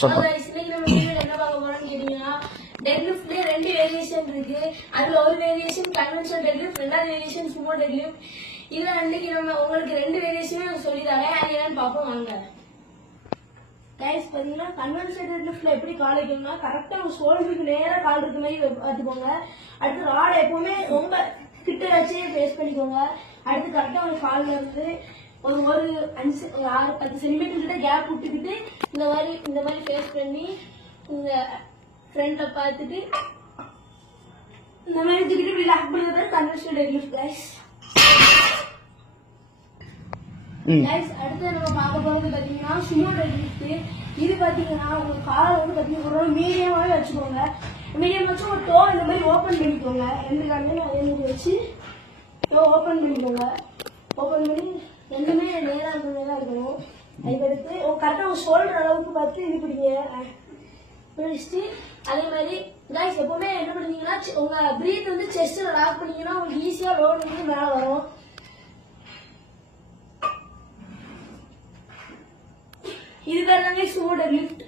இன்னைக்கு நம்ம வீடியோல என்ன பார்க்க போறோம்னு கேட்டீங்கன்னா டெட் லிஃப்ட்ல ரெண்டு வேரியேஷன் இருக்கு. அதுல ஒரு வேரியேஷன் கன்வென்ஷனல் டெட் லிஃப்ட், ரெண்டாவது வேரியேஷன் சுமோ டெட் லிஃப்ட். இதுல இன்னைக்கு நம்ம உங்களுக்கு ரெண்டு வேரியேஷனுமே சொல்லித்தரேன். அது என்னன்னு பார்ப்போம் வாங்க. கைஸ் பாத்தீங்கன்னா கன்வென்ஷனல் டெட் லிஃப்ட்ல எப்படி கால் வைக்கணும்னா கரெக்டா உங்க ஷோல்டருக்கு நேரா கால் இருக்க மாதிரி வச்சுக்கோங்க. அடுத்து ராட எப்பவுமே ரொம்ப கிட்ட வச்சு ஃபேஸ் பண்ணிக்கோங்க. அடுத்து கரெக்டா உங்க கால்ல இருந்து ஒரு 5-6-10 சென்டிமீட்டர் கிட்ட கேப் விட்டுக்கிட்டு இந்த மாதிரி ஃபேஸ் பண்ணி இந்த ஃப்ரண்ட பார்த்துட்டு இந்த மாதிரி தூக்கிட்டு இப்படி லாக் பண்ணுறது conventional deadlift guys. Guys அடுத்து நம்ம பார்க்க போறது பாத்தீங்கன்னா சுமோ டெட் லிஃப்ட். இது பாத்தீங்கன்னா உங்க காலை வந்து பாத்தீங்கன்னா மீடியமாவே வச்சுக்கோங்க. மீடியம் வச்சு ஒரு டோ இந்த மாதிரி ஓபன் பண்ணிக்கோங்க. ரெண்டு காலையும் அதே மாதிரி வச்சு டோ ஓபன் பண்ணிக்கோங்க. ஓபன் பண்ணி ரெண்டுமே நேரா தான் இருக்கணும். அதுக்கடுத்து கரெக்டா உங்க ஷோல்டர் அளவுக்கு பார்த்து இது பிடிங்க. பிடிச்சிட்டு அதே மாதிரி கைஸ் எப்பவுமே என்ன பண்ணீங்கன்னா உங்க பிரீத் வந்து செஸ்ட்ல லாக் பண்ணீங்கன்னா உங்களுக்கு ஈஸியா லோட் வந்து மேல வரும். இது பேர் தாங்க சுமோ டெட் லிஃப்ட்.